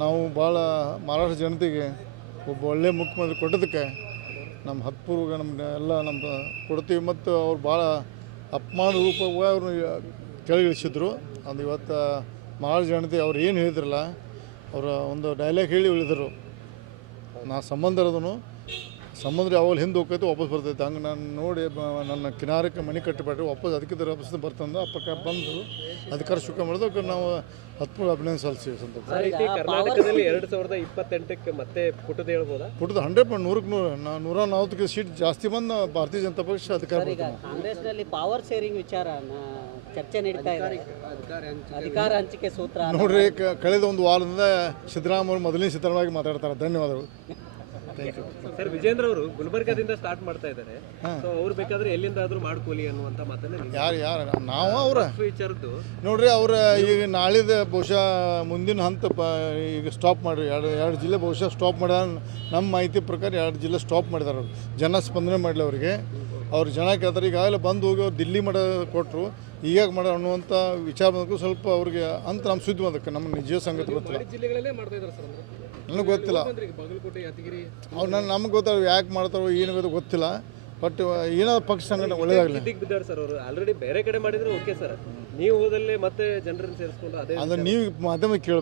ನಾವು ಭಾಳ ಮಹಾರಾಷ್ಟ್ರ ಜನತೆಗೆ ಒಬ್ಬ ಒಳ್ಳೆಯ ಮುಖ್ಯಮಂತ್ರಿ ಕೊಟ್ಟೋದಕ್ಕೆ ನಮ್ಮ ಹತ್ಪೂರ್ವ ನಮ್ಮ ಎಲ್ಲ ನಮ್ಮ ಕೊಡ್ತೀವಿ. ಮತ್ತು ಅವ್ರು ಭಾಳ ಅಪಮಾನ ರೂಪವಾಗಿ ಅವ್ರನ್ನ ಕೆಳಗಿಳಿಸಿದ್ರು. ಅದು ಇವತ್ತು ಮಹಾರಾಷ್ಟ್ರ ಜನತೆ ಅವ್ರು ಏನು ಹೇಳಿದ್ರಲ್ಲ, ಅವರ ಒಂದು ಡೈಲಾಗ್ ಹೇಳಿ ಉಳಿದರು, ನಾ ಸಂಬಂಧ ಇರೋದನು ಸಂಬಂಧ ಯಾವಾಗ ಹಿಂದೆ ಹೋಗ್ತೈತೆ ವಾಪಸ್ ಬರ್ತೈತೆ. ಹಂಗೆ ನಾನು ನೋಡಿ ನನ್ನ ಕಿನಾರಕ್ಕೆ ಮನೆ ಕಟ್ಟಿಬಿಟ್ರೆ ವಾಪಸ್ ಅದಕ್ಕೆ ವಾಪಸ್ ಬರ್ತಂದು ಅಪ್ಪಕ್ಕ ಬಂದು ಅಧಿಕಾರ ಶುಕ ಮಾಡಿದಕ್ಕೆ ನಾವು ಹತ್ಪೂರ್ವ ಅಭಿನಂದನೆ ಸಲ್ಲಿಸ್ತೀವಿ. ಸಂತೋಷ. ಕರ್ನಾಟಕದಲ್ಲಿ 2028ಕ್ಕೆ ಮತ್ತೆ ಪುಟದ ಹೇಳ್ಬೋದಾ? ಪುಟದ 100% 140 ಸೀಟ್ ಜಾಸ್ತಿ ಬಂದು ಭಾರತೀಯ ಜನತಾ ಪಕ್ಷ ಅಧಿಕಾರ ಬರ್ತದೆ. ಕಾಂಗ್ರೆಸ್ನಲ್ಲಿ ಪವರ್ ಶೇರಿಂಗ್ ವಿಚಾರ ಚರ್ಚೆ ನಡೀತಾ ಇದೆ. ಅಧಿಕಾರ ಹಂಚಿಕೆ ಸೂತ್ರ ನೋಡ್ರಿ, ಕಳೆದ ಒಂದು ವಾರದಿಂದ ಸಿದ್ದರಾಮಯ್ಯ ಮೊದಲಿನ ಸಿದ್ದರಾಮಯ್ಯ ಮಾತಾಡ್ತಾರೆ. ಧನ್ಯವಾದಗಳು. Thank you sir. ವಿಜೇಂದ್ರ ಅವರು ಗುಲ್ಬರ್ಗಾದಿಂದ ಸ್ಟಾರ್ಟ್ ಮಾಡ್ತಾ ಇದ್ದಾರೆ. ಸೊ ಅವ್ರು ಬೇಕಾದ್ರೆ ಎಲ್ಲಿಂದಾದ್ರೂ ಮಾಡ್ಕೊಳ್ಳಿ ಅನ್ನುವಂಥ ಮಾತನ್ನ ಯಾರು ನಾವು ಅವರ ವಿಚಾರದ್ದು ನೋಡ್ರಿ. ಅವ್ರ ಈಗ ನಾಳಿದ ಬಹುಶಃ ಮುಂದಿನ ಹಂತ ಈಗ ಸ್ಟಾಪ್ ಮಾಡಿರಿ. ಎರಡು ಜಿಲ್ಲೆ ಬಹುಶಃ ಸ್ಟಾಪ್ ಮಾಡ್ಯಾರ. ನಮ್ಮ ಮಾಹಿತಿ ಪ್ರಕಾರ 2 ಜಿಲ್ಲೆ ಸ್ಟಾಪ್ ಮಾಡಿದಾರೆ. ಅವ್ರು ಜನ ಸ್ಪಂದನೆ ಮಾಡಲಿ ಅವರಿಗೆ. ಅವ್ರು ಜನ ಕೇಳ್ತಾರೆ. ಈಗಾಗಲೇ ಬಂದು ಹೋಗಿ ಅವ್ರು ದಿಲ್ಲಿ ಮಾಡ ಕೊಟ್ಟರು, ಈಗಾಗ ಮಾಡ ಅನ್ನುವಂಥ ವಿಚಾರ ಬಂದಕ್ಕೂ ಸ್ವಲ್ಪ ಅವ್ರಿಗೆ ಅಂತ ನಮ್ಮ ಸುದ್ದಿ ಬಂದಕ್ಕೆ ನಮ್ಮ ನಿಜ ಸಂಗತಿ ಗೊತ್ತಿಲ್ಲ. ಜಿಲ್ಲೆಗಳಲ್ಲೇ ಮಾಡ್ತಾ ಇದ್ದಾರೆ ಸರ್. ನನಗೆ ಗೊತ್ತಿಲ್ಲ. ಬಾಗಲಕೋಟೆ, ಯಾದಗಿರಿ ಅವ್ರು ನಮಗೆ ಗೊತ್ತಾಗ ಯಾಕೆ ಮಾಡ್ತಾರೋ ಏನು ಗೊತ್ತಿಲ್ಲ. ಬಟ್ ಏನಾದ್ರು ಪಕ್ಷ ಸಂಘಟನೆ ಒಳ್ಳೆಯದಾಗಲಿ. ಬಿದ್ದಾರೆ ಸರ್ ಅವರು. ಆಲ್ರೆಡಿ ಬೇರೆ ಕಡೆ ಮಾಡಿದ್ರೆ ಓಕೆ ಸರ್. ನೀವು ಹೋದಲ್ಲೇ ಮತ್ತೆ ಜನರನ್ನು ಸೇರಿಸ್ಕೊಂಡು ಅದನ್ನು ನೀವು ಮಾಧ್ಯಮಕ್ಕೆ ಕೇಳಬೇಕು.